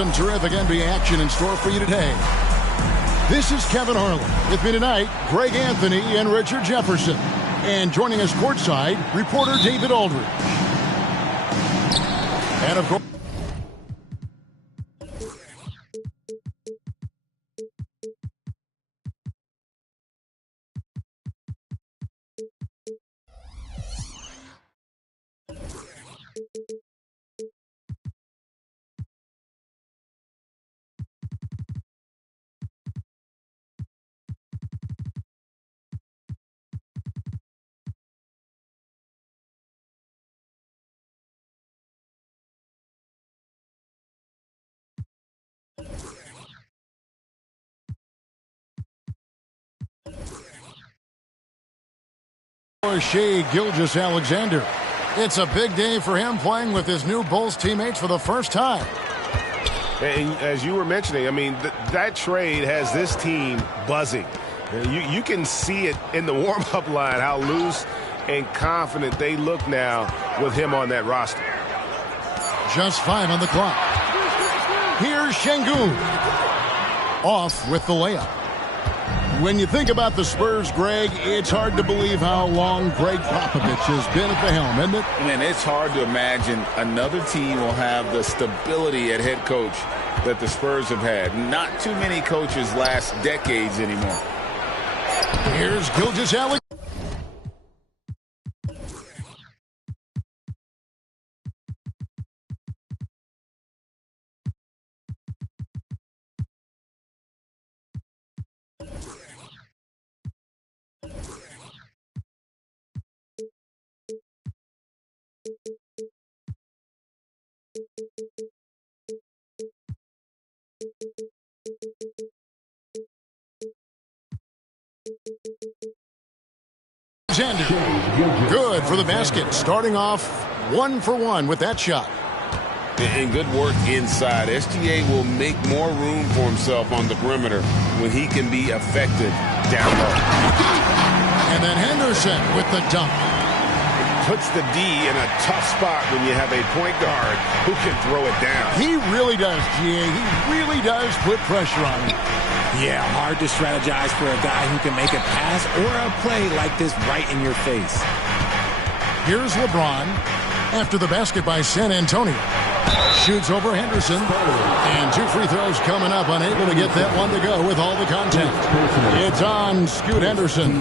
Some terrific NBA action in store for you today. This is Kevin Harlan. With me tonight, Greg Anthony and Richard Jefferson. And joining us courtside, reporter David Aldridge. And of course, Shai Gilgeous-Alexander. It's a big day for him playing with his new Bulls teammates for the first time. And as you were mentioning, I mean, that trade has this team buzzing. You can see it in the warm-up line, how loose and confident they look now with him on that roster. Just 5 on the clock. Here's Şengün. Off with the layup. When you think about the Spurs, Greg, it's hard to believe how long Greg Popovich has been at the helm, isn't it? Man, it's hard to imagine another team will have the stability at head coach that the Spurs have had. Not too many coaches last decades anymore. Here's Gilgeous-Alexander. Good for the basket. Starting off 1 for 1 with that shot. And good work inside. SGA will make more room for himself on the perimeter when he can be effective down low. And then Henderson with the dunk. Puts the D in a tough spot when you have a point guard who can throw it down. He really does, GA. He really does put pressure on him. Yeah, hard to strategize for a guy who can make a pass or a play like this right in your face. Here's LeBron after the basket by San Antonio. Shoots over Henderson. And 2 free throws coming up. Unable to get that one to go with all the contact. It's on Scoot Henderson.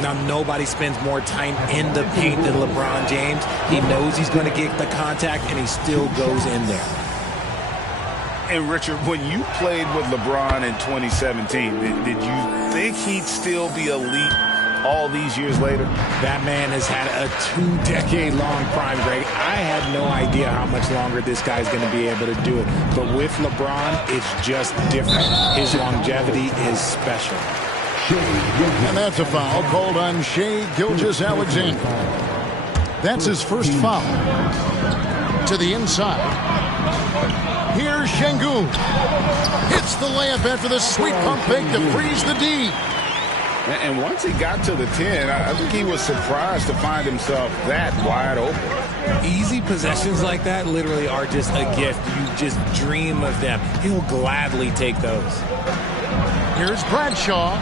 Now, nobody spends more time in the paint than LeBron James. He knows he's going to get the contact, and he still goes in there. And, Richard, when you played with LeBron in 2017, did you think he'd still be elite all these years later? That man has had a 2-decade-long prime, Greg. I had no idea how much longer this guy's going to be able to do it. But with LeBron, it's just different. His longevity is special. And that's a foul called on Shai Gilgeous-Alexander. That's his first foul. To the inside. Here's Sengun. Hits the layup after the sweet pump fake to freeze the D. And once he got to the 10, I think he was surprised to find himself that wide open. Easy possessions like that literally are just a gift. You just dream of them. He'll gladly take those. Here's Bradshaw.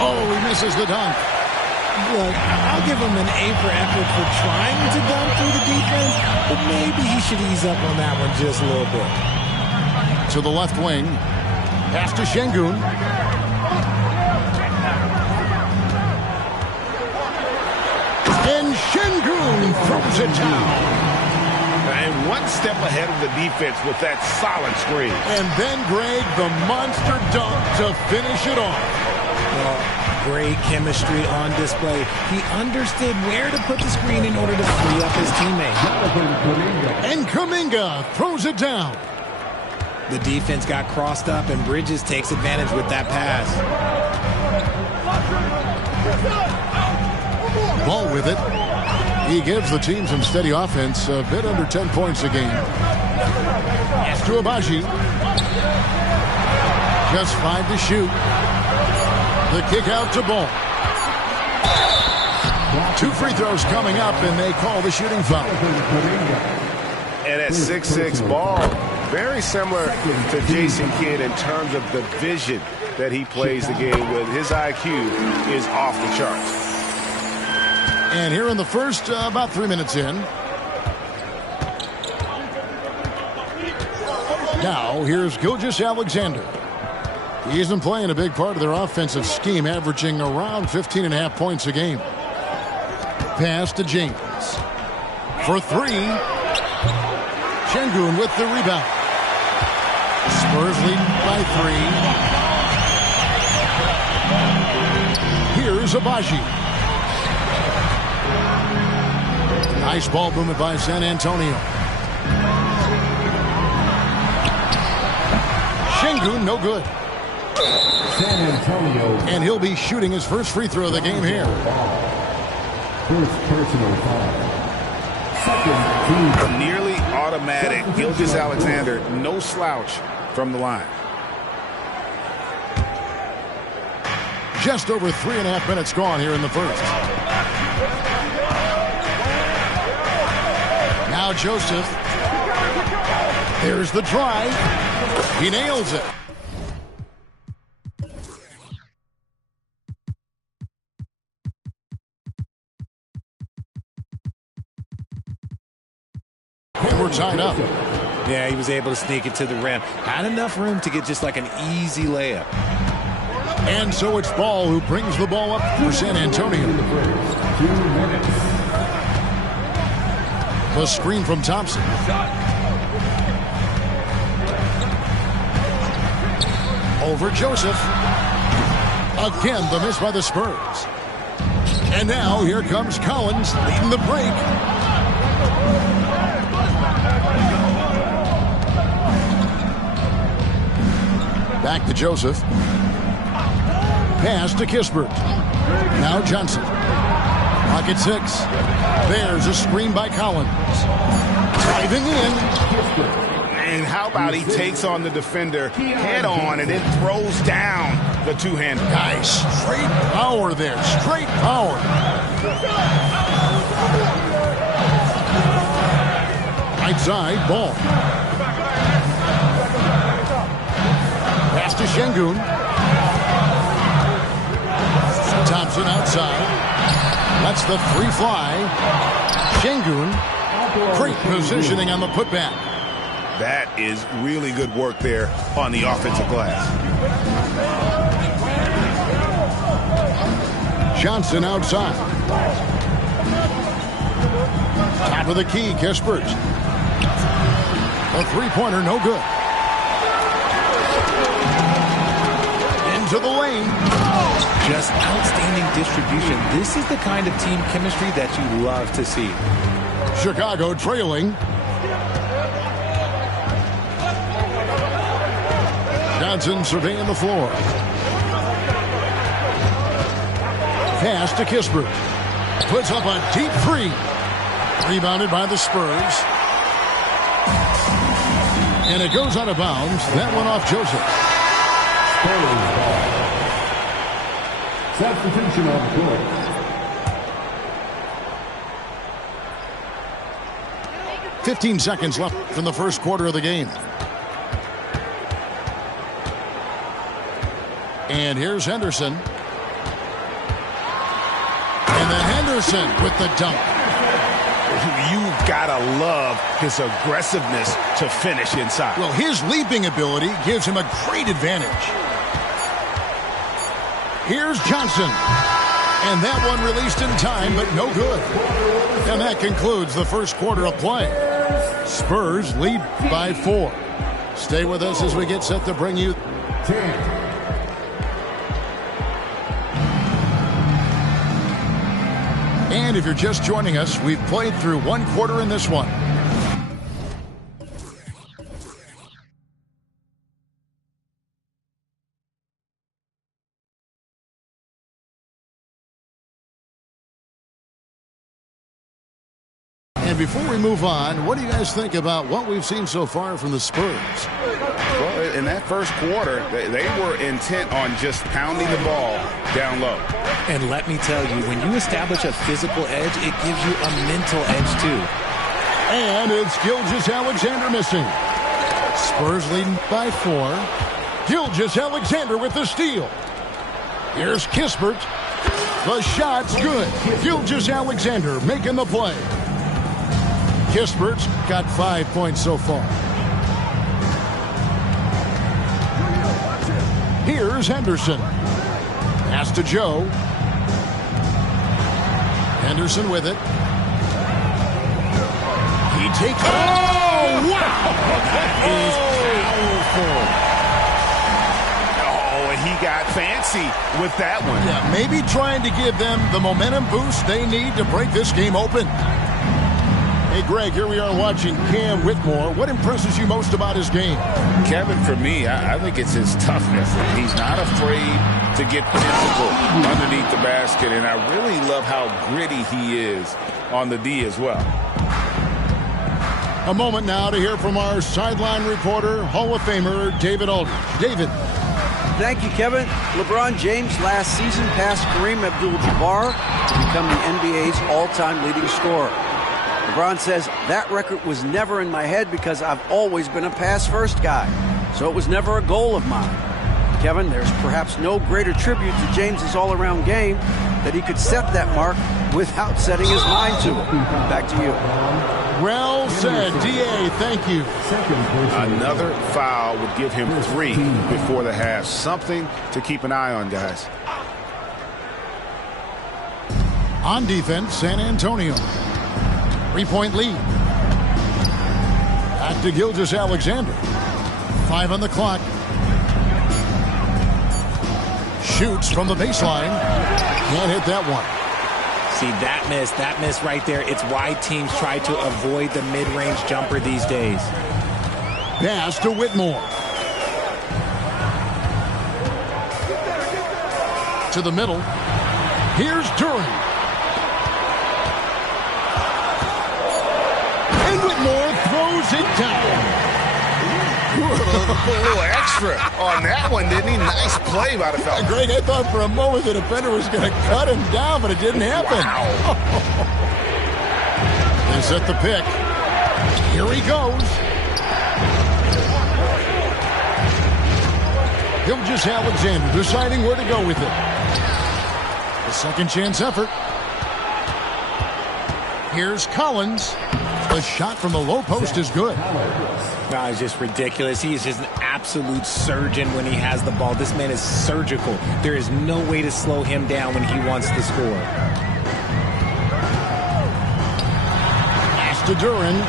Oh, he misses the dunk. Look, I'll give him an A for effort for trying to dunk through the defense, but maybe he should ease up on that one just a little bit. To the left wing. Pass to Sengun. And Sengun throws it down. And one step ahead of the defense with that solid screen. And then, Greg, the monster dunk to finish it off. Well, great chemistry on display. He understood where to put the screen in order to free up his teammate. And Kuminga throws it down. The defense got crossed up, and Bridges takes advantage with that pass. Ball with it. He gives the team some steady offense, a bit under 10 points a game. Pass to Agbaji. Just 5 to shoot. The kick out to Ball. 2 free throws coming up, and they call the shooting foul. And at 6'6", Ball, very similar to Jason Kidd in terms of the vision that he plays the game with. His IQ is off the charts. And here in the first, about 3 minutes in. Now, here's Gilgeous-Alexander. He isn't playing a big part of their offensive scheme, averaging around 15.5 points a game. Pass to James. For 3. Sengun with the rebound. Spurs lead by 3. Here's Agbaji. Nice ball movement by San Antonio. Sengun, no good. San Antonio. And he'll be shooting his first free throw of the game here. First personal foul. Second team. Nearly automatic. Gilgeous-Alexander, no slouch from the line. Just over 3.5 minutes gone here in the first. Now Joseph. There's the drive. He nails it. And we're tied up. Yeah, he was able to sneak it to the rim. Had enough room to get just like an easy layup. And so it's Ball who brings the ball up for San Antonio. 2 minutes. The screen from Thompson. Over Joseph. Again, the miss by the Spurs. And now here comes Collins leading the break. Back to Joseph. Pass to Kispert. Now Johnson. Pocket 6. There's a screen by Collins. Driving in. And how about he takes on the defender head on and then throws down the two-hander. Guys, straight power there. Straight power. Right side, Ball. Pass to Sengun. Thompson outside. That's the 3 fly. Sengun. Great positioning on the putback. That is really good work there on the offensive glass. Johnson outside. Top of the key, Kispert. A 3-pointer, no good. Into the lane. Just outstanding distribution. This is the kind of team chemistry that you love to see. Chicago trailing. Johnson surveying the floor. Pass to Kispert. Puts up a deep three. Rebounded by the Spurs. And it goes out of bounds. That one off Joseph. Substitution on the court. .15 seconds left from the first quarter of the game. And here's Henderson. And then Henderson with the dunk. You've got to love his aggressiveness to finish inside. Well, his leaping ability gives him a great advantage. Here's Johnson. And that one released in time, but no good. And that concludes the first quarter of play. Spurs lead by 4. Stay with us as we get set to bring you 10. And if you're just joining us, we've played through one quarter in this one. And before we move on, what do you guys think about what we've seen so far from the Spurs? Well, in that first quarter, they were intent on just pounding the ball down low. And let me tell you, when you establish a physical edge, it gives you a mental edge too. And it's Gilgeous-Alexander missing. Spurs leading by 4. Gilgeous-Alexander with the steal. Here's Kispert. The shot's good. Gilgeous-Alexander making the play. Kispert's got 5 points so far. Here's Henderson. Pass to Joe. Henderson with it. He takes... Oh, wow! That is powerful. Oh, and he got fancy with that one. Yeah, maybe trying to give them the momentum boost they need to break this game open. Hey, Greg, here we are watching Cam Whitmore. What impresses you most about his game? Kevin, for me, I think it's his toughness. He's not afraid to get physical underneath the basket, and I really love how gritty he is on the D as well. A moment now to hear from our sideline reporter, Hall of Famer David Aldridge. David. Thank you, Kevin. LeBron James last season passed Kareem Abdul-Jabbar to become the NBA's all-time leading scorer. LeBron says, that record was never in my head because I've always been a pass-first guy, so it was never a goal of mine. Kevin, there's perhaps no greater tribute to James's all-around game that he could set that mark without setting his mind to it. Back to you. Well said, D.A., thank you. Another foul would give him 3 before the half. Something to keep an eye on, guys. On defense, San Antonio. 3-point lead. Back to Gilgeous-Alexander. 5 on the clock. Shoots from the baseline. Can't hit that one. See, that miss right there. It's why teams try to avoid the mid-range jumper these days. Pass to Whitmore. To the middle. Here's Duren. And Whitmore throws it down. A little extra on that one, didn't he? Nice play by the fella. Greg, I thought for a moment the defender was going to cut him down, but it didn't happen. Wow. They set the pick. Here he goes. Gilgeous-Alexander deciding where to go with it. A second chance effort. Here's Collins. The shot from the low post is good. No, it's just ridiculous. He is just an absolute surgeon when he has the ball. This man is surgical. There is no way to slow him down when he wants to score. Pass to Duren.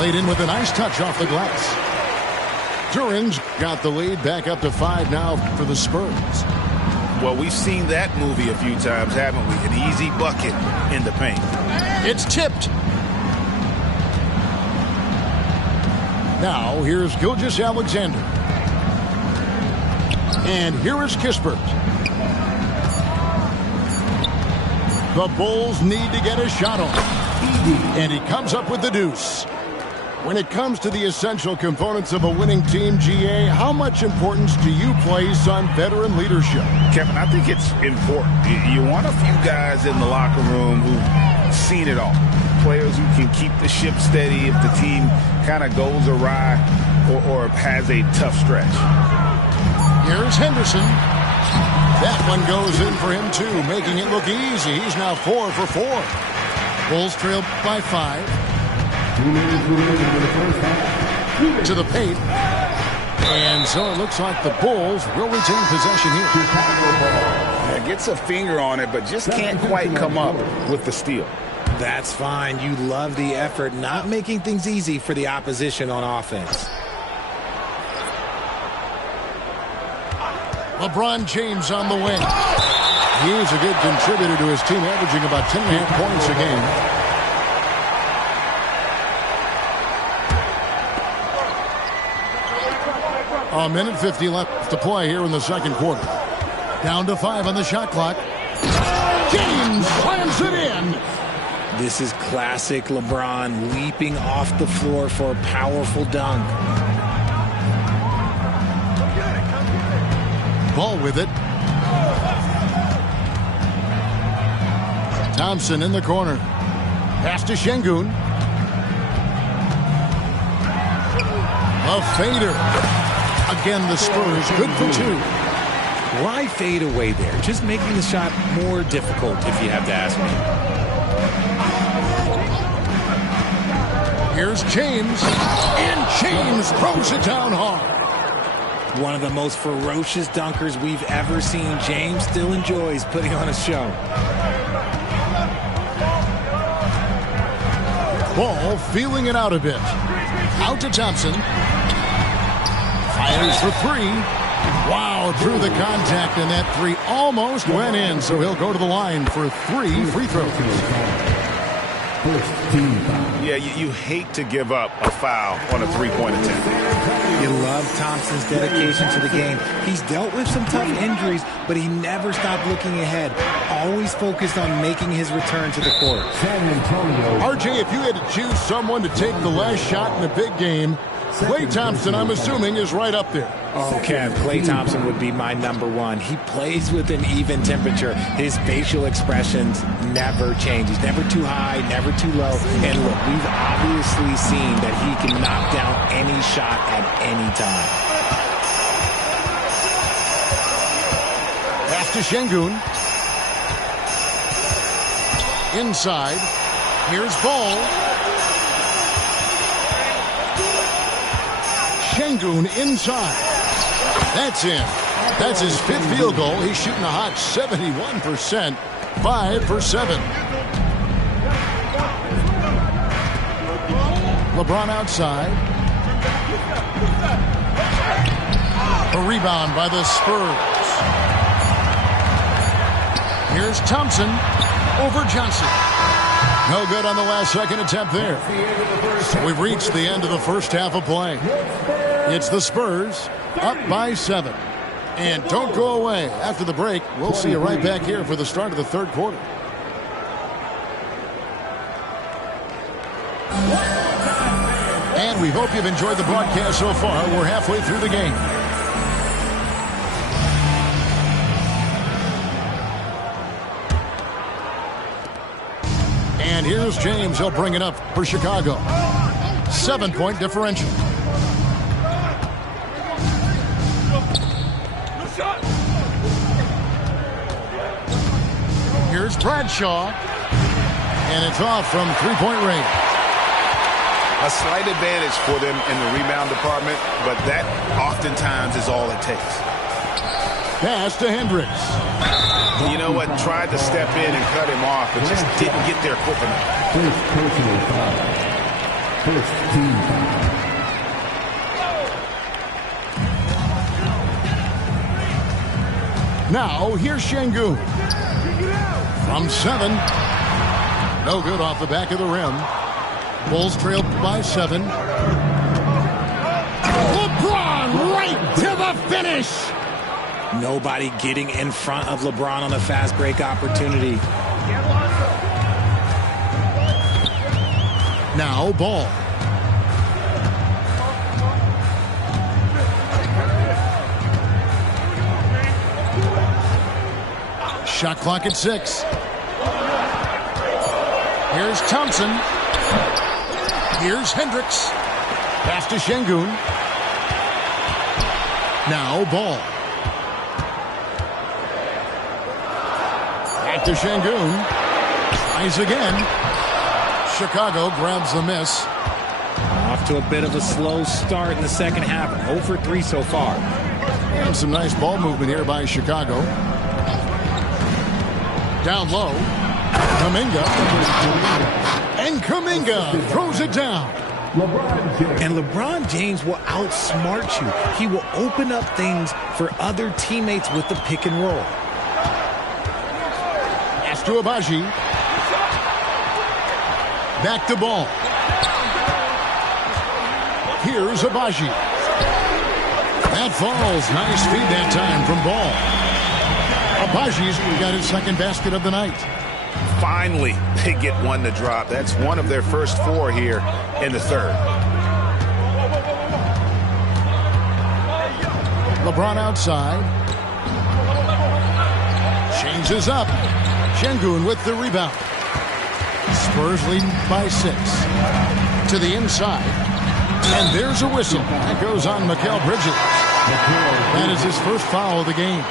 Laid in with a nice touch off the glass. Duren's got the lead back up to 5 now for the Spurs. Well, we've seen that movie a few times, haven't we? An easy bucket in the paint. It's tipped. Now, here's Gilgeous-Alexander. And here is Kispert. The Bulls need to get a shot on. And he comes up with the deuce. When it comes to the essential components of a winning team, GA, how much importance do you place on veteran leadership? Kevin, I think it's important. You want a few guys in the locker room who've seen it all. Players who can keep the ship steady if the team kind of goes awry or has a tough stretch. Here's Henderson. That one goes in for him, too, making it look easy. He's now 4 for 4. Bulls trail by 5. To the paint. And so it looks like the Bulls will retain possession here. Yeah, gets a finger on it, but just can't quite come up with the steal. That's fine. You love the effort, not making things easy for the opposition on offense. LeBron James on the wing. He's a good contributor to his team, averaging about 10.5 points a game. A minute 50 left to play here in the second quarter. Down to 5 on the shot clock. James slams it in. This is classic LeBron, leaping off the floor for a powerful dunk. Ball with it. Thompson in the corner. Pass to Şengün. A fader. Again, the Spurs good for 2. Why fade away there? Just making the shot more difficult, if you have to ask me. Here's James. And James throws it down hard. One of the most ferocious dunkers we've ever seen. James still enjoys putting on a show. Ball feeling it out a bit. Out to Thompson. Fires for 3. Wow, through the contact, and that 3 almost went in, so he'll go to the line for 3 free throws. Yeah, you hate to give up a foul on a three-point attempt. You love Thompson's dedication to the game. He's dealt with some tough injuries, but he never stopped looking ahead. Always focused on making his return to the court. RJ, if you had to choose someone to take the last shot in a big game, Klay Thompson, I'm assuming, is right up there. Oh, Kev, Klay Thompson would be my number 1. He plays with an even temperature. His facial expressions never change. He's never too high, never too low. And look, we've obviously seen that he can knock down any shot at any time. Pass to Şengün. Inside. Here's Ball. Şengün inside. That's in. That's his 5th field goal. He's shooting a hot 71%. 5 for 7. LeBron outside. A rebound by the Spurs. Here's Thompson over Johnson. No good on the last second attempt there. So we've reached the end of the first half of play. It's the Spurs up by 7. And don't go away. After the break, we'll see you right back here for the start of the third quarter. And we hope you've enjoyed the broadcast so far. We're halfway through the game. And here's James. He'll bring it up for Chicago. 7-point differential. Here's Bradshaw. And it's off from 3-point range. A slight advantage for them in the rebound department, but that oftentimes is all it takes. Pass to Hendricks. You know what? Tried to step in and cut him off, but just didn't get there quick enough. First personal foul. First team foul. Now, here's Şengün. From 7. No good off the back of the rim. Bulls trail by 7. LeBron right to the finish. Nobody getting in front of LeBron on a fast break opportunity. Now Ball. Shot clock at 6. Here's Thompson. Here's Hendricks. Pass to Şengün. Now Ball. Back to Şengün. Tries again. Chicago grabs the miss. Off to a bit of a slow start in the second half. 0 for 3 so far. And some nice ball movement here by Chicago. Down low. Kuminga. And Kuminga throws it down. And LeBron James will outsmart you. He will open up things for other teammates with the pick and roll. Pass to Agbaji. Back to Ball. Here's Agbaji. That falls. Nice feed that time from Ball. Abaji's got his second basket of the night. Finally, they get one to drop. That's one of their first 4 here in the third. LeBron outside. Changes up. Şengün with the rebound. Spurs leading by 6. To the inside. And there's a whistle. That goes on Mikal Bridges. That is his first foul of the game.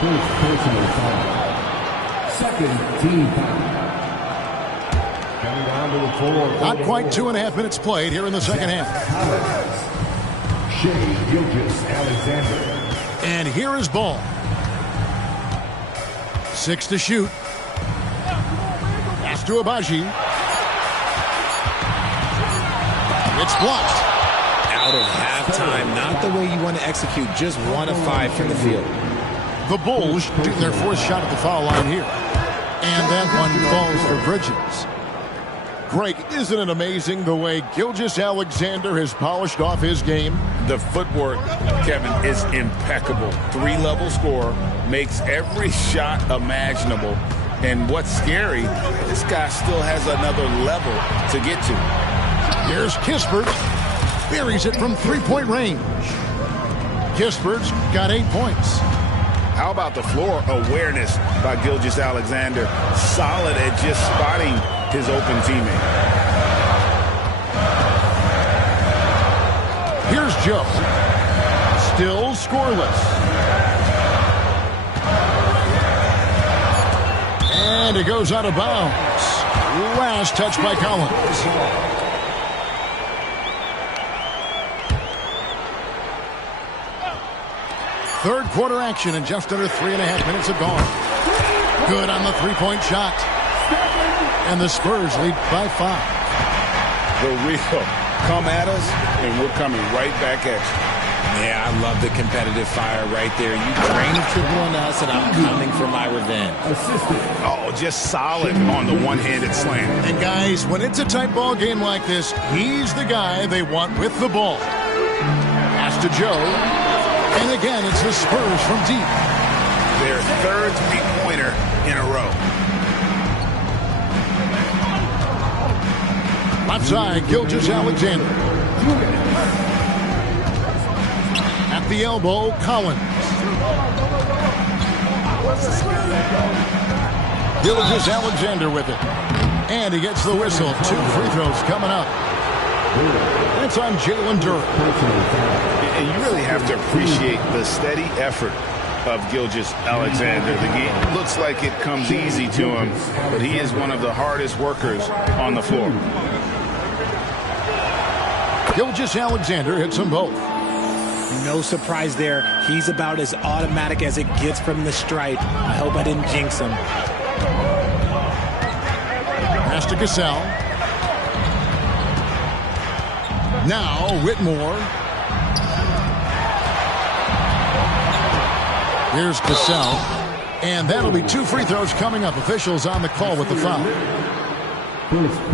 Second team foul. Not quite 2.5 minutes played here in the second half. Shai Gilgeous-Alexander. And here is Ball. 6 to shoot. Pass to Agbaji. It's blocked. Out of halftime, not the way you want to execute, just 1 of 5 from the field. The Bulls shooting their 4th shot at the foul line here. And that one falls for Bridges. Greg, isn't it amazing the way Gilgeous-Alexander has polished off his game? The footwork, Kevin, is impeccable. 3-level scorer, makes every shot imaginable. And what's scary, this guy still has another level to get to. Here's Kispert. Buries it from 3-point range. Kispert's got 8 points. How about the floor awareness by Gilgeous-Alexander? Solid at just spotting his open teammate. Here's Joe. Still scoreless. And it goes out of bounds. Last touch by Collins. Third quarter action and just under 3.5 minutes have gone. Good on the 3-point shot. And the Spurs lead by 5. The real come at us, and we're coming right back at you. Yeah, I love the competitive fire right there. You drain a triple on us, and I'm coming for my revenge. Oh, just solid on the one-handed slam. And guys, when it's a tight ball game like this, he's the guy they want with the ball. Pass to Joe. And again, it's the Spurs from deep. Their third three-pointer in a row. Left side, Gilgeous-Alexander. At the elbow, Collins. Gilgeous-Alexander with it. And he gets the whistle. 2 free throws coming up. That's on Jalen Duren. And you really have to appreciate the steady effort of Gilgeous-Alexander. The game looks like it comes easy to him, but he is one of the hardest workers on the floor. Gilgeous-Alexander hits them both. No surprise there. He's about as automatic as it gets from the stripe. I hope I didn't jinx him. Pass to Cassell. Now Whitmore. Here's Cassell. And that'll be 2 free throws coming up. Officials on the call with the foul.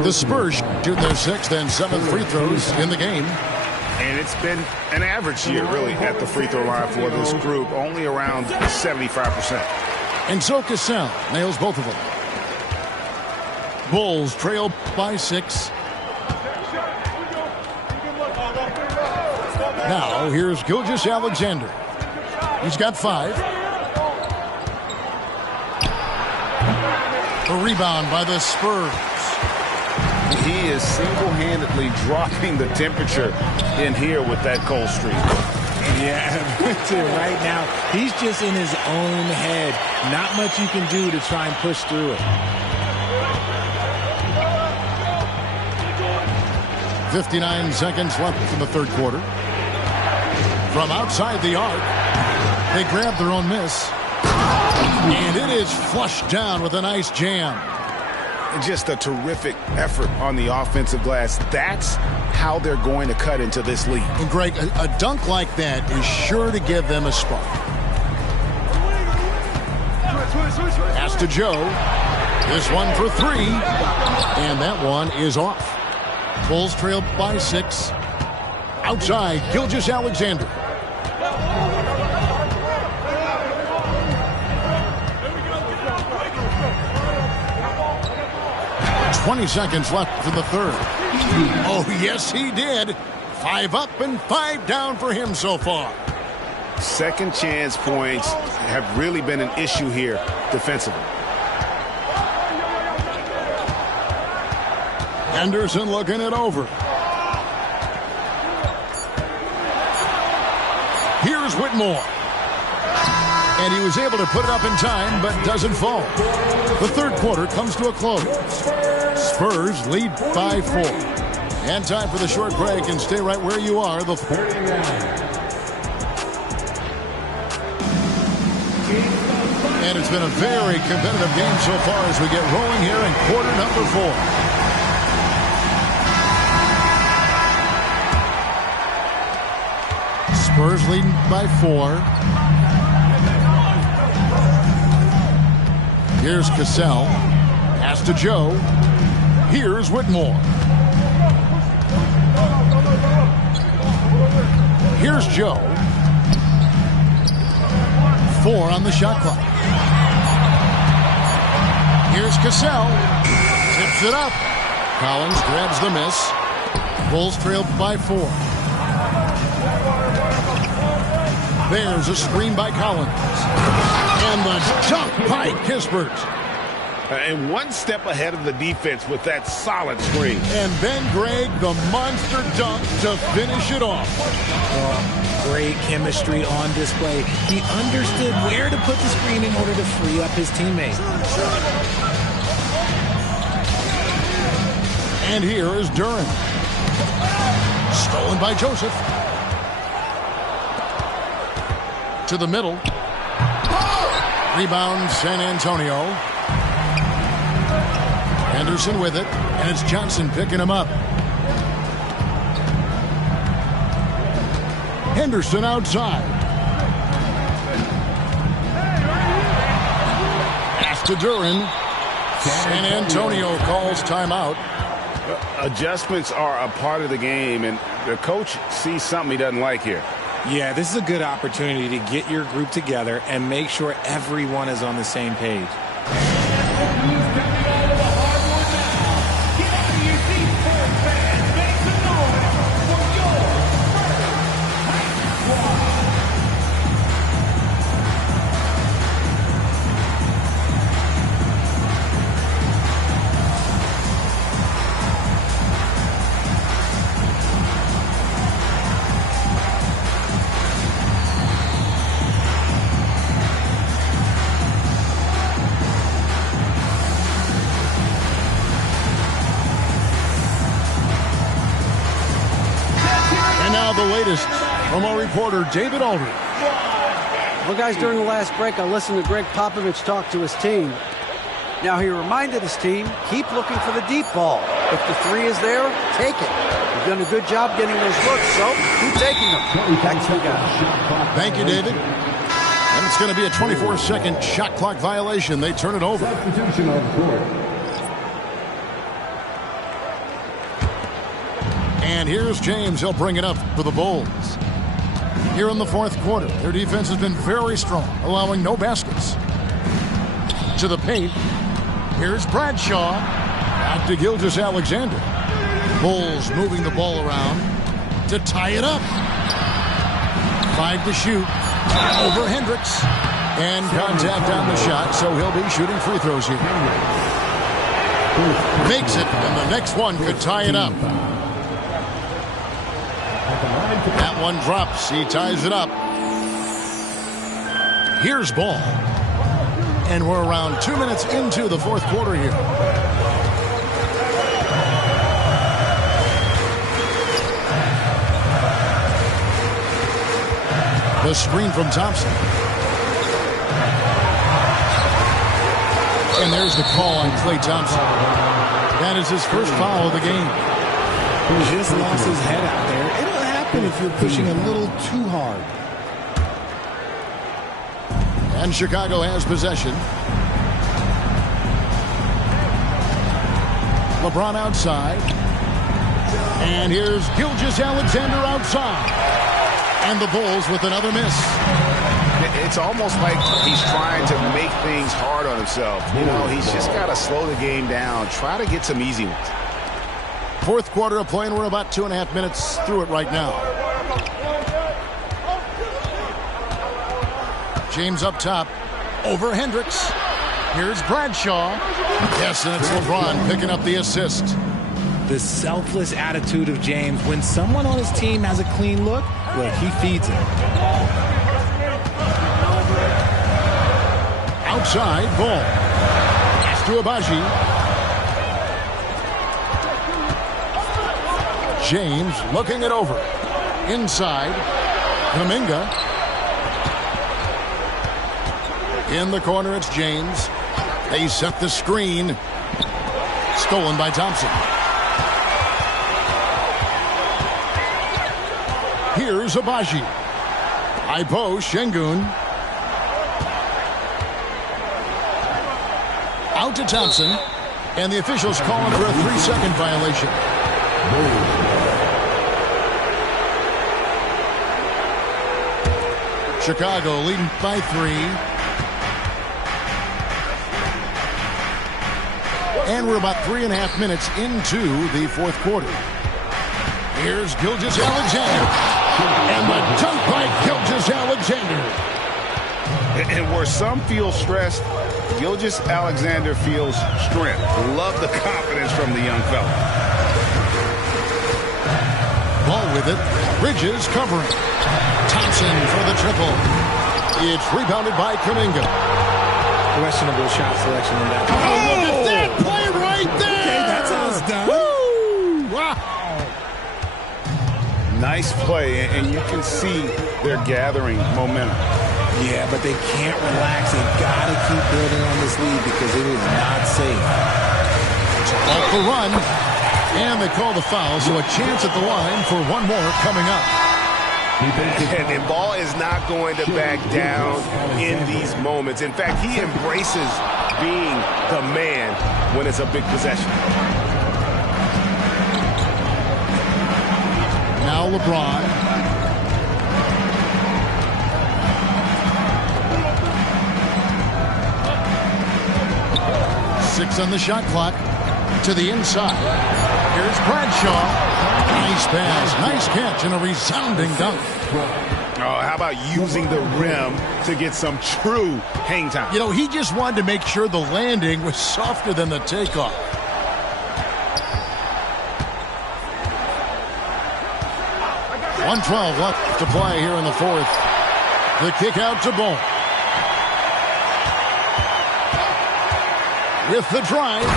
The Spurs shooting their 6th and 7th free throws in the game. And it's been an average year, really, at the free throw line for this group, only around 75%. And so Cassell nails both of them. Bulls trail by 6. Now here's Gilgeous-Alexander. He's got 5. A rebound by the Spurs. He is single-handedly dropping the temperature in here with that cold streak. Yeah, right now, he's just in his own head. Not much you can do to try and push through it. 59 seconds left in the third quarter. From outside the arc, they grab their own miss. And it is flushed down with a nice jam. Just a terrific effort on the offensive glass. That's how they're going to cut into this lead. And Greg, a dunk like that is sure to give them a spark. Pass to Joe. This one for 3. And that one is off. Bulls trail by 6. Outside, Gilgeous-Alexander. "20 seconds left in the third." Oh, yes, he did. 5 up and 5 down for him so far. Second chance points have really been an issue here defensively. Henderson looking it over. Here's Whitmore. And he was able to put it up in time, but doesn't fall. The third quarter comes to a close. Spurs lead by 4. And time for the short break, and stay right where you are. And it's been a very competitive game so far as we get rolling here in quarter number 4. Spurs leading by 4. Here's Cassell. Pass to Joe. Here's Whitmore. Here's Joe. 4 on the shot clock. Here's Cassell. Tips it up. Collins grabs the miss. Bulls trail by 4. There's a screen by Collins. And the dunk by Kispert. And one step ahead of the defense with that solid screen. And then Greg, the monster dunk to finish it off. Great chemistry on display. He understood where to put the screen in order to free up his teammate. And here is Duren. Stolen by Joseph. To the middle. Rebound San Antonio. Henderson with it, and it's Johnson picking him up. Henderson outside. Pass to Duren. San Antonio calls timeout. Adjustments are a part of the game, and the coach sees something he doesn't like here. Yeah, this is a good opportunity to get your group together and make sure everyone is on the same page. The latest from our reporter, David Aldridge. Well, guys, during the last break, I listened to Greg Popovich talk to his team. Now, he reminded his team, keep looking for the deep ball. If the 3 is there, take it. You've done a good job getting those looks, so keep taking them. Back to you guys. Thank you, David. And it's going to be a 24-second shot clock violation. They turn it over. Substitution on the court. And here's James. He'll bring it up for the Bulls. Here in the fourth quarter, their defense has been very strong, allowing no baskets. To the paint. Here's Bradshaw. Back to Gilgeous-Alexander. Bulls moving the ball around to tie it up. 5 to shoot. Over Hendricks. And contact on the shot, so he'll be shooting free throws here. Makes it, and the next one could tie it up. That one drops. He ties it up. Here's Ball. And we're around 2 minutes into the fourth quarter here. The screen from Thompson. And there's the call on Klay Thompson. That is his first foul of the game. He just lost his head out there. It'll happen if you're pushing a little too hard. And Chicago has possession. LeBron outside. And here's Gilgeous-Alexander outside. And the Bulls with another miss. It's almost like he's trying to make things hard on himself. You know, he's just got to slow the game down. Try to get some easy ones. Fourth quarter of play, and we're about 2.5 minutes through it right now. James up top. Over Hendricks. Here's Bradshaw. Yes, and it's LeBron picking up the assist. The selfless attitude of James. When someone on his team has a clean look, well, he feeds it. Outside, Ball. Pass to Abaji. James looking it over. Inside, Kuminga. In the corner, it's James. They set the screen. Stolen by Thompson. Here's Abaji. Ipo Şengün. Out to Thompson. And the officials calling for a 3-second violation. Chicago leading by 3. And we're about 3.5 minutes into the fourth quarter. Here's Gilgeous-Alexander. And the dunk by Gilgeous-Alexander. And where some feel stressed, Gilgeous-Alexander feels strength. Love the confidence from the young fella. Ball with it. Bridges covering. Thompson for the triple. It's rebounded by Kuminga. Questionable shot selection in that. Oh, look at that play right there. Okay, that's how it's done. Woo! Wow. Nice play, and you can see they're gathering momentum. Yeah, but they can't relax. They got to keep building on this lead because it is not safe. Off the run. And they call the foul, so a chance at the line for one more coming up. And the Ball is not going to back down in these moments. In fact, he embraces being the man when it's a big possession. Now LeBron. Six on the shot clock. To the inside. Here's Bradshaw. Nice pass. Nice catch and a resounding dunk. Oh, how about using the rim to get some true hang time? You know, he just wanted to make sure the landing was softer than the takeoff. .112 left to play here in the fourth. The kick out to Ball. With the drive.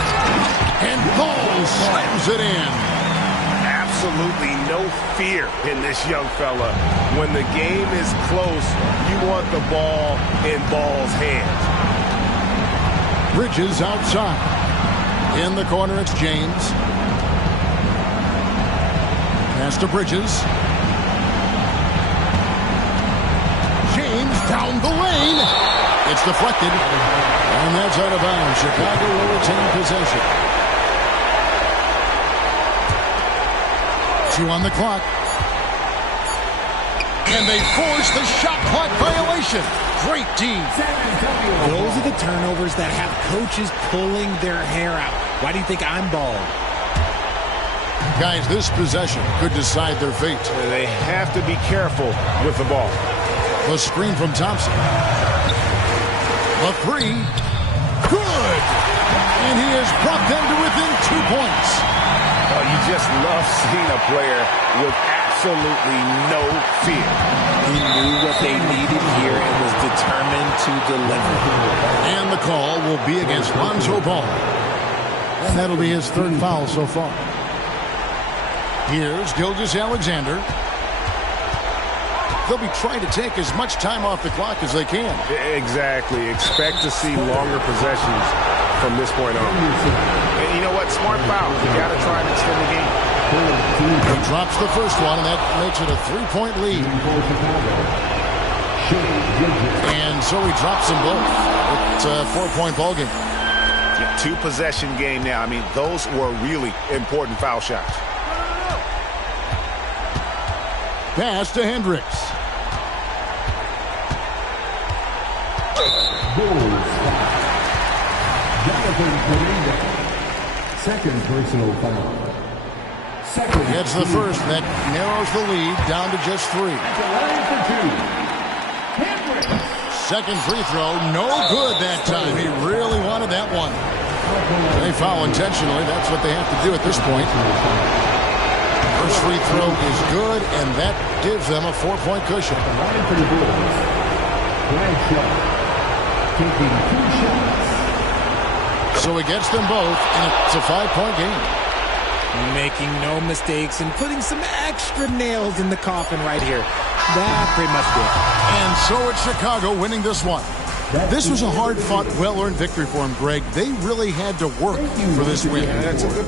And Ball slams it in. Absolutely no fear in this young fella. When the game is close, you want the ball in Ball's hands. Bridges outside. In the corner, it's James. Pass to Bridges. James down the lane. It's deflected. And that's out of bounds. Chicago will retain possession. 2 on the clock. And they force the shot clock violation. Great team. Those are the turnovers that have coaches pulling their hair out. Why do you think I'm bald? Guys, this possession could decide their fate. They have to be careful with the ball. The screen from Thompson. The three. Good. And he has brought them to within 2 points. Oh, you just love seeing a player with absolutely no fear. He knew what they needed here and was determined to deliver. And the call will be against Lonzo Ball. And that'll be his third foul so far. Here's Gilgeous-Alexander. They'll be trying to take as much time off the clock as they can. Exactly. Expect to see longer possessions from this point on. And you know what? Smart foul. You got to try and extend the game. He drops the first one, and that makes it a 3-point lead. And so he drops them both. It's a 4-point ball game. Yeah, 2-possession game now. I mean, those were really important foul shots. Pass to Hendricks. Jonathan Kuminga. Second personal foul. Gets the first. That narrows the lead down to just 3. Second free throw. No good that time. He really wanted that one. They foul intentionally. That's what they have to do at this point. First free throw is good, and that gives them a 4-point cushion. So he gets them both, and it's a 5-point game. Making no mistakes and putting some extra nails in the coffin right here. That pretty much did. And so it's Chicago winning this one. This was a hard-fought, well-earned victory for him, Greg. They really had to work for this win. That's a good